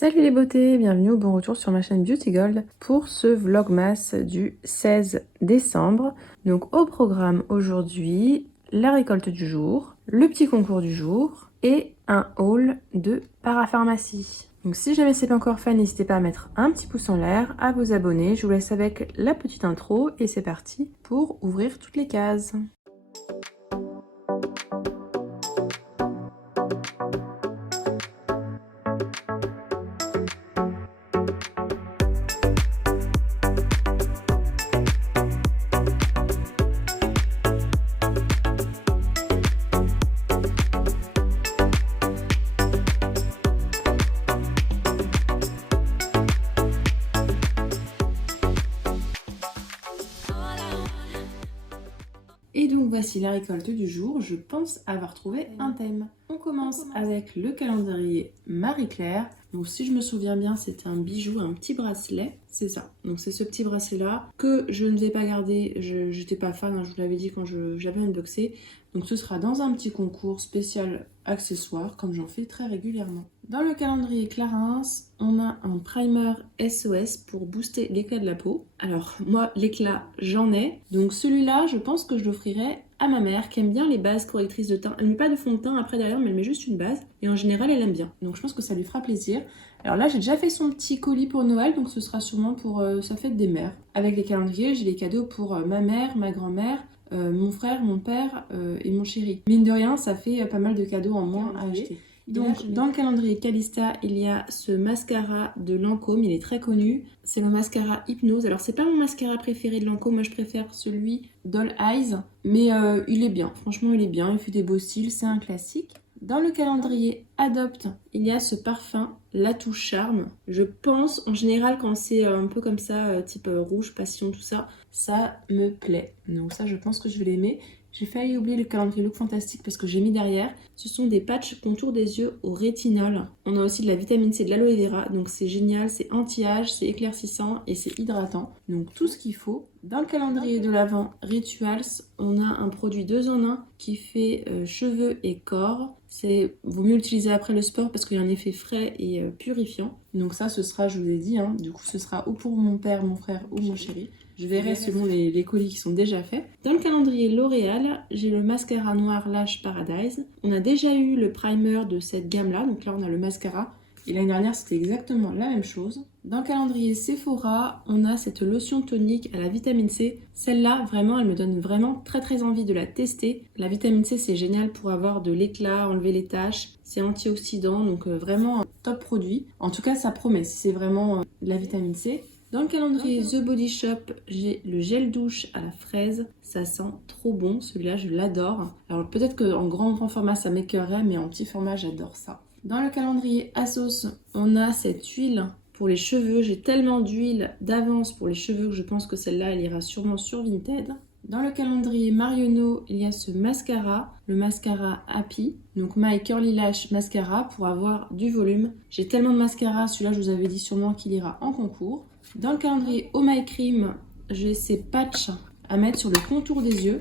Salut les beautés, bienvenue au bon retour sur ma chaîne Beauty Gold pour ce vlogmas du 16 décembre. Donc au programme aujourd'hui, la récolte du jour, le petit concours du jour et un haul de parapharmacie. Donc si jamais c'est pas encore fait, n'hésitez pas à mettre un petit pouce en l'air, à vous abonner. Je vous laisse avec la petite intro et c'est parti pour ouvrir toutes les cases. Et donc voici la récolte du jour, je pense avoir trouvé un thème. On commence avec le calendrier Marie-Claire. Donc si je me souviens bien, c'était un bijou, un petit bracelet, c'est ça. Donc c'est ce petit bracelet-là que je ne vais pas garder, je n'étais pas fan, hein, je vous l'avais dit quand j'avais unboxé. Donc ce sera dans un petit concours spécial accessoire, comme j'en fais très régulièrement. Dans le calendrier Clarins, on a un primer SOS pour booster l'éclat de la peau. Alors moi, l'éclat, j'en ai. Donc celui-là, je pense que je l'offrirai à ma mère qui aime bien les bases correctrices de teint. Elle ne met pas de fond de teint après derrière, mais elle met juste une base. Et en général, elle aime bien. Donc je pense que ça lui fera plaisir. Alors là, j'ai déjà fait son petit colis pour Noël, donc ce sera sûrement pour sa fête des mères. Avec les calendriers, j'ai les cadeaux pour ma mère, ma grand-mère, mon frère, mon père et mon chéri. Mine de rien, ça fait pas mal de cadeaux en moins à acheter. Donc, dans le calendrier Calista, il y a ce mascara de Lancôme, il est très connu. C'est le mascara Hypnose. Alors, c'est pas mon mascara préféré de Lancôme, moi je préfère celui Doll Eyes. Mais il est bien, franchement, il est bien. Il fait des beaux styles, c'est un classique. Dans le calendrier Adopt, il y a ce parfum La Touche Charme. Je pense, en général, quand c'est un peu comme ça, type rouge, passion, tout ça, ça me plaît. Donc ça, je pense que je vais l'aimer. J'ai failli oublier le calendrier Look Fantastique parce que j'ai mis derrière. Ce sont des patchs contour des yeux au rétinol. On a aussi de la vitamine C, de l'aloe vera. Donc c'est génial, c'est anti-âge, c'est éclaircissant et c'est hydratant. Donc tout ce qu'il faut. Dans le calendrier de l'Avent Rituals, on a un produit 2 en 1 qui fait cheveux et corps. Vaut mieux l'utiliser après le sport parce qu'il y a un effet frais et purifiant. Donc ça, ce sera, je vous ai dit, hein, du coup ce sera ou pour mon père, mon frère ou mon chéri. Je verrai selon les colis qui sont déjà faits. Dans le calendrier L'Oréal, j'ai le mascara noir Lash Paradise. On a déjà eu le primer de cette gamme-là. Donc là, on a le mascara. Et l'année dernière, c'était exactement la même chose. Dans le calendrier Sephora, on a cette lotion tonique à la vitamine C. Celle-là, vraiment, elle me donne vraiment très envie de la tester. La vitamine C, c'est génial pour avoir de l'éclat, enlever les taches. C'est antioxydant, donc vraiment un top produit. En tout cas, ça promet, si c'est vraiment de la vitamine C. Dans le calendrier The Body Shop, j'ai le gel douche à la fraise. Ça sent trop bon, celui-là, je l'adore. Alors peut-être qu'en grand format, ça m'écœurerait, mais en petit format, j'adore ça. Dans le calendrier Asos, on a cette huile pour les cheveux. J'ai tellement d'huile d'avance pour les cheveux que je pense que celle-là, elle ira sûrement sur Vinted. Dans le calendrier Marionneau, il y a ce mascara, le mascara Happy. Donc My Curly Lash Mascara pour avoir du volume. J'ai tellement de mascara, celui-là, je vous avais dit sûrement qu'il ira en concours. Dans le calendrier Oh My Cream, j'ai ces patchs à mettre sur le contour des yeux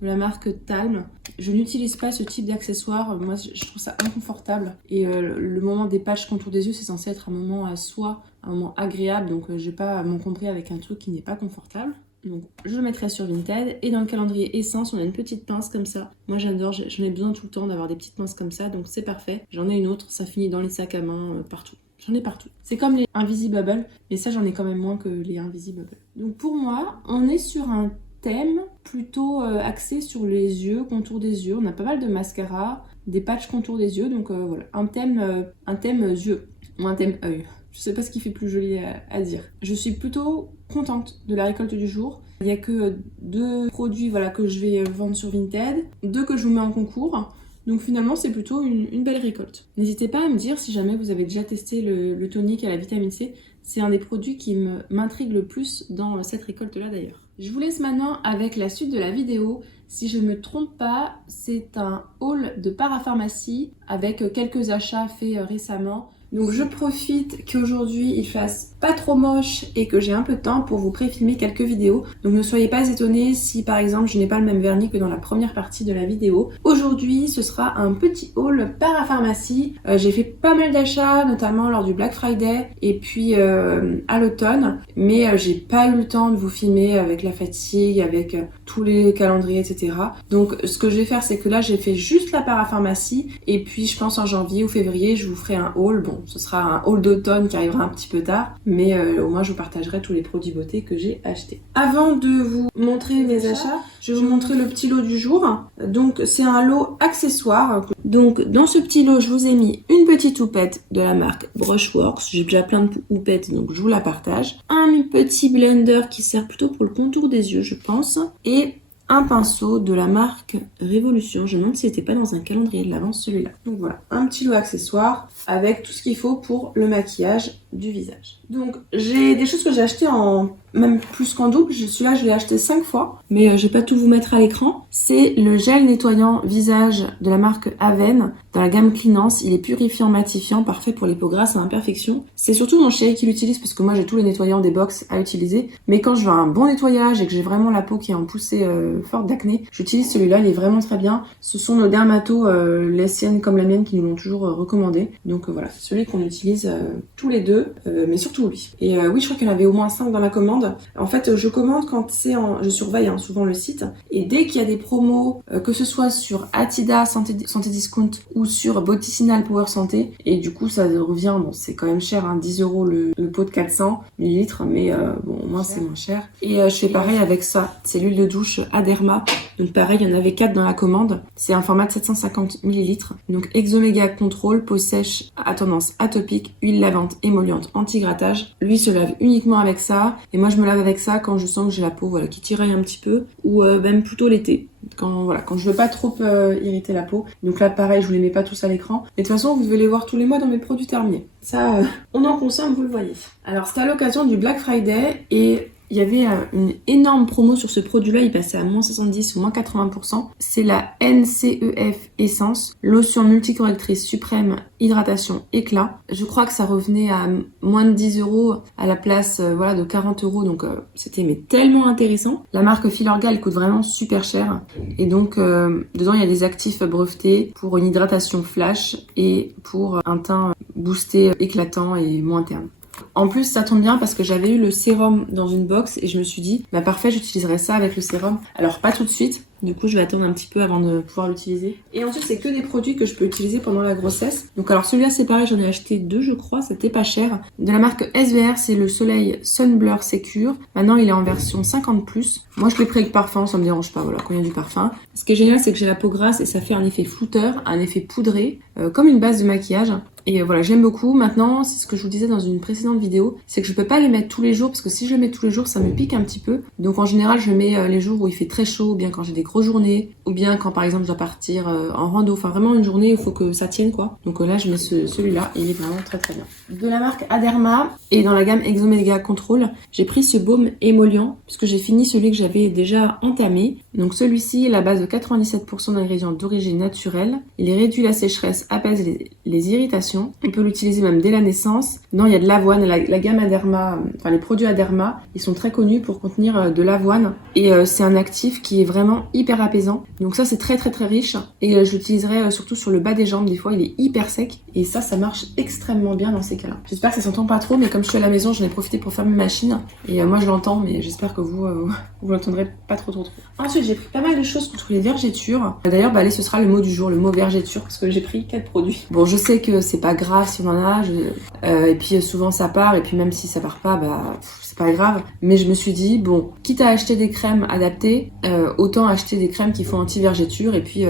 de la marque Talm. Je n'utilise pas ce type d'accessoire, moi je trouve ça inconfortable. Et le moment des patchs contour des yeux, c'est censé être un moment à soi, un moment agréable, donc je vais pas m'encombrer avec un truc qui n'est pas confortable. Donc je le mettrai sur Vinted. Et dans le calendrier Essence, on a une petite pince comme ça. Moi j'adore, j'en ai besoin tout le temps d'avoir des petites pinces comme ça, donc c'est parfait. J'en ai une autre, ça finit dans les sacs à main, partout. J'en ai partout. C'est comme les Invisibubble, mais ça j'en ai quand même moins que les Invisibubble. Donc pour moi, on est sur un thème plutôt axé sur les yeux, contour des yeux. On a pas mal de mascara, des patchs contour des yeux, donc voilà. Un thème yeux, ou un thème œil. Je sais pas ce qui fait plus joli à dire. Je suis plutôt contente de la récolte du jour. Il n'y a que 2 produits voilà, que je vais vendre sur Vinted, 2 que je vous mets en concours. Donc finalement, c'est plutôt une belle récolte. N'hésitez pas à me dire si jamais vous avez déjà testé le tonique à la vitamine C. C'est un des produits qui m'intrigue le plus dans cette récolte-là d'ailleurs. Je vous laisse maintenant avec la suite de la vidéo. Si je ne me trompe pas, c'est un haul de parapharmacie avec quelques achats faits récemment. Donc je profite qu'aujourd'hui il fasse pas trop moche et que j'ai un peu de temps pour vous pré-filmer quelques vidéos. Donc ne soyez pas étonnés si par exemple je n'ai pas le même vernis que dans la première partie de la vidéo. Aujourd'hui ce sera un petit haul parapharmacie. J'ai fait pas mal d'achats, notamment lors du Black Friday et puis à l'automne. Mais j'ai pas eu le temps de vous filmer avec la fatigue, avec tous les calendriers, etc. Donc ce que je vais faire c'est que là j'ai fait juste la parapharmacie et puis je pense en janvier ou février je vous ferai un haul. Bon, ce sera un haul d'automne qui arrivera un petit peu tard, mais au moins je vous partagerai tous les produits beauté que j'ai achetés. Avant de vous montrer mes achats, je vais vous montrer le petit lot du jour. Donc c'est un lot accessoire. Donc dans ce petit lot, je vous ai mis une petite houppette de la marque Brushworks. J'ai déjà plein de houpettes, donc je vous la partage. Un petit blender qui sert plutôt pour le contour des yeux, je pense. Et un pinceau de la marque Révolution. Je me demande s'il n'était pas dans un calendrier de l'Avent celui-là. Donc voilà, un petit lot accessoire avec tout ce qu'il faut pour le maquillage du visage. Donc j'ai des choses que j'ai achetées en même plus qu'en double. Celui-là je l'ai acheté 5 fois, mais je vais pas tout vous mettre à l'écran. C'est le gel nettoyant visage de la marque Aven dans la gamme Cleanance. Il est purifiant, matifiant, parfait pour les peaux grasses à imperfection. C'est surtout mon chéri qui l'utilise parce que moi j'ai tous les nettoyants des box à utiliser. Mais quand je veux un bon nettoyage et que j'ai vraiment la peau qui est en poussée forte d'acné, j'utilise celui-là. Il est vraiment très bien. Ce sont nos dermatos, les siennes comme la mienne, qui nous l'ont toujours recommandé. Donc voilà, c'est celui qu'on utilise tous les deux, mais surtout lui. Et oui, je crois qu'il y en avait au moins 5 dans la commande. En fait, je commande quand c'est je surveille souvent le site. Et dès qu'il y a des promos, que ce soit sur Atida Santé Discount ou sur Boticinal Power Santé, et du coup ça revient, bon c'est quand même cher, 10 € le pot de 400 ml, mais bon au moins c'est moins cher. Et je fais pareil avec ça, c'est l'huile de douche Aderma. Donc pareil, il y en avait 4 dans la commande. C'est un format de 750 ml. Donc Exomega Control, peau sèche à tendance atopique, huile lavante émolliente anti-grattage. Lui se lave uniquement avec ça. Et moi je me lave avec ça quand je sens que j'ai la peau qui tiraille un petit peu. Ou même plutôt l'été. Quand je veux pas trop irriter la peau. Donc là pareil, je vous les mets pas tous à l'écran. Mais de toute façon vous devez les voir tous les mois dans mes produits terminés. Ça, on en consomme, vous le voyez. Alors c'était à l'occasion du Black Friday et il y avait une énorme promo sur ce produit-là, il passait à moins 70 ou moins 80%. C'est la NCEF Essence, lotion multicorrectrice suprême, hydratation, éclat. Je crois que ça revenait à moins de 10 € à la place de 40 €, donc c'était tellement intéressant. La marque Filorga, elle coûte vraiment super cher. Et donc dedans, il y a des actifs brevetés pour une hydratation flash et pour un teint boosté, éclatant et moins terne. En plus ça tombe bien parce que j'avais eu le sérum dans une box et je me suis dit bah parfait, j'utiliserai ça avec le sérum. Alors pas tout de suite, du coup je vais attendre un petit peu avant de pouvoir l'utiliser. Et ensuite c'est que des produits que je peux utiliser pendant la grossesse. Donc alors celui-là c'est pareil, j'en ai acheté 2 je crois, c'était pas cher. De la marque SVR, c'est le Soleil Sun Blur Secure. Maintenant il est en version 50+. Moi je l'ai pris avec parfum, ça me dérange pas, quand il y a du parfum. Ce qui est génial c'est que j'ai la peau grasse et ça fait un effet flouteur, un effet poudré, comme une base de maquillage. Et voilà, j'aime beaucoup. Maintenant, c'est ce que je vous disais dans une précédente vidéo, c'est que je peux pas les mettre tous les jours parce que si je le mets tous les jours, ça me pique un petit peu. Donc en général, je le mets les jours où il fait très chaud, ou bien quand j'ai des grosses journées, ou bien quand par exemple je dois partir en rando. Enfin vraiment une journée où il faut que ça tienne quoi. Donc là, je mets celui-là et il est vraiment très très bien. De la marque Aderma et dans la gamme Exomega Control, j'ai pris ce baume émollient puisque j'ai fini celui que j'avais déjà entamé. Donc celui-ci est à base de 97% d'ingrédients d'origine naturelle. Il réduit la sécheresse, apaise les irritations. On peut l'utiliser même dès la naissance. Non, il y a de l'avoine. La gamme Aderma, les produits Aderma, ils sont très connus pour contenir de l'avoine. Et c'est un actif qui est vraiment hyper apaisant. Donc ça, c'est très très très riche. Et je l'utiliserai surtout sur le bas des jambes. Des fois, il est hyper sec. Et ça marche extrêmement bien dans ces cas-là. J'espère que ça s'entend pas trop, mais comme je suis à la maison, j'en ai profité pour faire mes machines. Et moi, je l'entends, mais j'espère que vous l'entendrez pas trop. Ensuite, j'ai pris pas mal de choses contre les vergetures. D'ailleurs, allez, ce sera le mot du jour, le mot vergeture, parce que j'ai pris 4 produits. Bon, je sais que c'est pas grave si on en a, et puis souvent ça part, et puis même si ça part pas, c'est pas grave. Mais je me suis dit, bon, quitte à acheter des crèmes adaptées, autant acheter des crèmes qui font anti-vergeture, et puis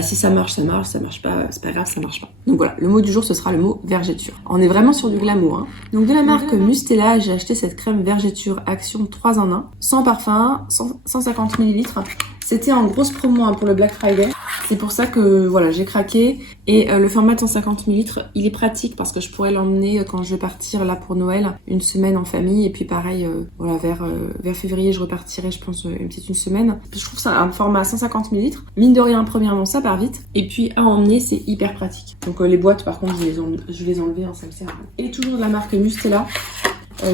si ça marche, ça marche pas, c'est pas grave, ça marche pas. Donc voilà, le mot du jour, ce sera le mot vergeture. On est vraiment sur du glamour, hein. Donc de la marque Mustela, j'ai acheté cette crème vergeture Action 3 en 1, sans parfum, 150 ml. C'était en grosse promo hein, pour le Black Friday. C'est pour ça que voilà, j'ai craqué. Et le format de 150 ml, il est pratique parce que je pourrais l'emmener quand je vais partir là pour Noël, une semaine en famille. Et puis pareil, voilà, vers février, je repartirai, je pense, une semaine. Je trouve ça un format 150 ml. Mine de rien, premièrement, ça part vite. Et puis à emmener, c'est hyper pratique. Donc les boîtes, par contre, je les ai enlevées, hein, ça me sert. Et toujours de la marque Mustela.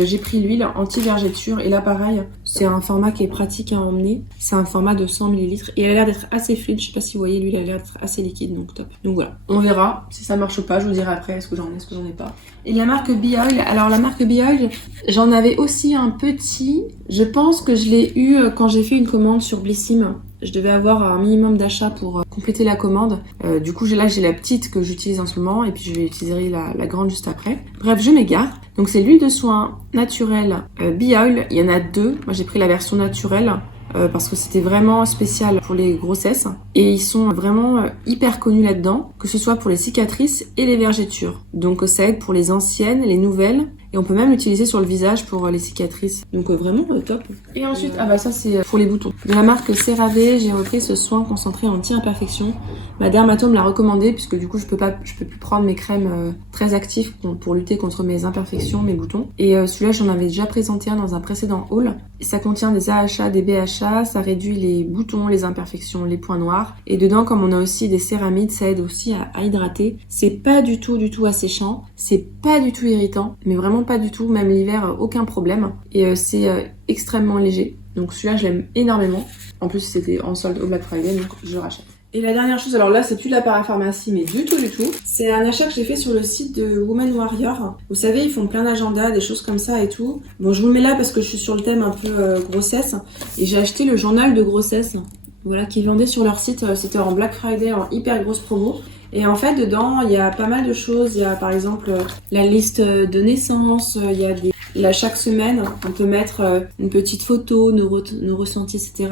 J'ai pris l'huile anti-vergeture et là pareil, c'est un format qui est pratique à emmener. C'est un format de 100 ml et elle a l'air d'être assez fluide. Je sais pas si vous voyez, l'huile elle a l'air d'être assez liquide, donc top. Donc voilà, on verra si ça marche ou pas. Je vous dirai après est-ce que j'en ai, est-ce que j'en ai pas. Et la marque Be Oil, alors la marque Be Oil, j'en avais aussi un petit. Je pense que je l'ai eu quand j'ai fait une commande sur Blissim. Je devais avoir un minimum d'achat pour compléter la commande. Du coup, j'ai la petite que j'utilise en ce moment et puis je vais utiliser la grande juste après. Bref, je m'égare. Donc, c'est l'huile de soin naturelle Be Oil. Il y en a deux. Moi, j'ai pris la version naturelle parce que c'était vraiment spécial pour les grossesses. Et ils sont vraiment hyper connus là-dedans, que ce soit pour les cicatrices et les vergetures. Donc, ça aide pour les anciennes, les nouvelles. Et on peut même l'utiliser sur le visage pour les cicatrices. Donc vraiment top. Et ensuite, ah bah ça c'est pour les boutons. De la marque CeraVe, j'ai repris ce soin concentré anti-imperfection. Ma dermatome l'a recommandé puisque du coup je peux plus prendre mes crèmes très actives pour lutter contre mes imperfections, mes boutons. Et celui-là j'en avais déjà présenté un dans un précédent haul. Ça contient des AHA, des BHA, ça réduit les boutons, les imperfections, les points noirs. Et dedans, comme on a aussi des céramides, ça aide aussi à hydrater. C'est pas du tout asséchant, c'est pas du tout irritant, mais vraiment pas du tout, même l'hiver, aucun problème. Et c'est extrêmement léger. Donc celui-là, je l'aime énormément. En plus, c'était en solde au Black Friday, donc je le rachète. Et la dernière chose, alors là, c'est plus de la parapharmacie, mais du tout. C'est un achat que j'ai fait sur le site de Woman Warrior. Vous savez, ils font plein d'agendas, des choses comme ça et tout. Bon, je vous le mets là parce que je suis sur le thème un peu grossesse. Et j'ai acheté le journal de grossesse, voilà, qu'ils vendaient sur leur site. C'était en Black Friday, en hyper grosse promo. Et en fait, dedans, il y a pas mal de choses. Il y a par exemple la liste de naissance, il y a là, chaque semaine, on peut mettre une petite photo, nos ressentis, etc.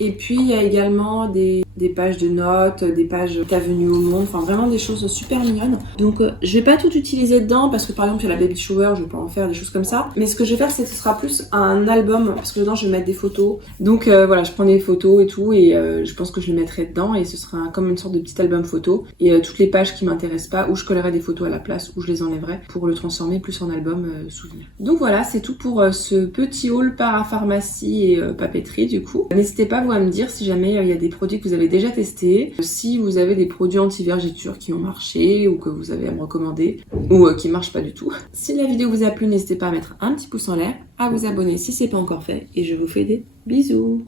Et puis, il y a également des pages de notes, des pages ta venue au monde, enfin vraiment des choses super mignonnes. Donc, je vais pas tout utiliser dedans parce que par exemple, il y a la baby shower, je vais pas en faire des choses comme ça. Mais ce que je vais faire, c'est que ce sera plus un album parce que dedans, je vais mettre des photos. Donc, voilà, je prends des photos et tout et je pense que je les mettrai dedans et ce sera comme une sorte de petit album photo. Et toutes les pages qui m'intéressent pas, où je collerai des photos à la place, où je les enlèverai pour le transformer plus en album souvenir. Donc voilà, c'est tout pour ce petit haul parapharmacie et papeterie du coup. N'hésitez pas vous à me dire si jamais il y a des produits que vous avez déjà testés, si vous avez des produits anti-vergeture qui ont marché ou que vous avez à me recommander ou qui marchent pas du tout. Si la vidéo vous a plu, n'hésitez pas à mettre un petit pouce en l'air, à vous abonner si c'est pas encore fait et je vous fais des bisous.